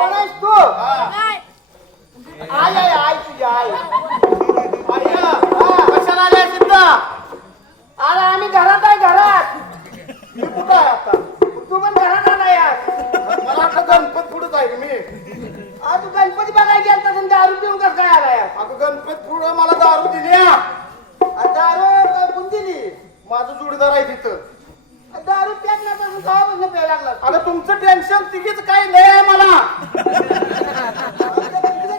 कोण आहेस तू? आई आई आई तुझी आई. आया कशाला आल्या सिद्धा? अरे आम्ही घरात आहे घरात. मी कुठं आहे आता? तू पण घरात आला यार. मला वाटलं गणपत पुढंच आहे मी. तू गणपती बघायला गेलता पण दारू पिऊन कसं काय आला यार? अगं गणपत पुढं मला दारू दिली हा. दारू कोण दिली? माझं जोडीदार आहे तिथं. दारू प्यायल्यापासून गावापासून प्यायला लागला. अगं तुमचं टेन्शन तिघीच काय लय आहे मला.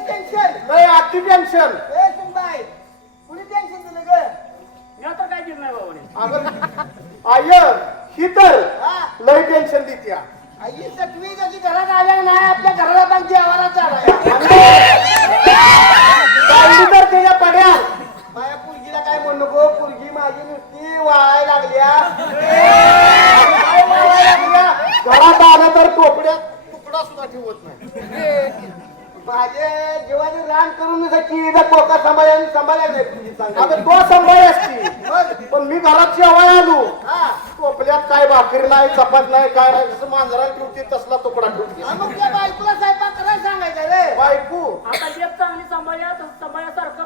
टेन्शन लय अति टेन्शन. बाय कुणी टेन्शन दिलं ग? मी आता काय केलं नाही बाबा. अगं आय ही तर लय टेन्शन देत्या. आई सटवी कशी घरात आल्या नाही आपल्या घराला पण जेवायला आला काढली तर त्याच्या पड्या. माझ्या पुरगीला काय म्हणू नको. पुरगी माझी नुसती वाळायला लागल्या. काय वाळायला लागल्या? घरात आलं तर कोपड्यात तुकडा सुद्धा ठेवत नाही. माझे जीवाने रान करून की पोका सांभाळायला नाही पुरगी सांगा. अगं तो सांभाळ असती पण मी घरात जेवाय आलो. कोपल्यात काय भाकरी नाही चपात नाही काय नाही. जसं मांजरा ठेवते तसला तुकडा ठेवते. मग त्या बायकोला स्वयंपाक करायला सांगायचं रे. बायको आता लेप चांगली सांभाळल्यासारखं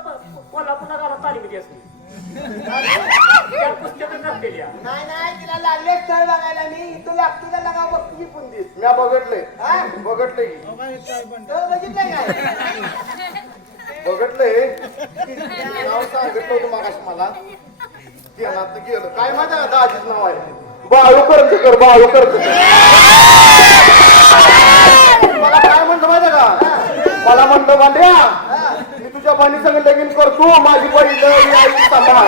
कोल्हापूरला घरात तालिमीची असते. त्या पुस्तकं नसलेली आहे. नाही तिला लागले स्थळ बघायला मी. इथं लागतो का लागा बघ तुझी पुंदीस. मी बघितलंय हा? बघितलंय स्थळ बघितलंय काय? बघितलंय. नाव सांगितलं होतं मागाशी मला. ध्यानात गेलं. काय माझ्या दाजीच नाव आहे बाळू करंजकर. बाळू करंजकर. मला काय म्हणतो माहिती का? मला म्हणलं मांड्या मी तुझ्या बहिणी संग लगीन करतो. माझी बहीण आई सांभाळ.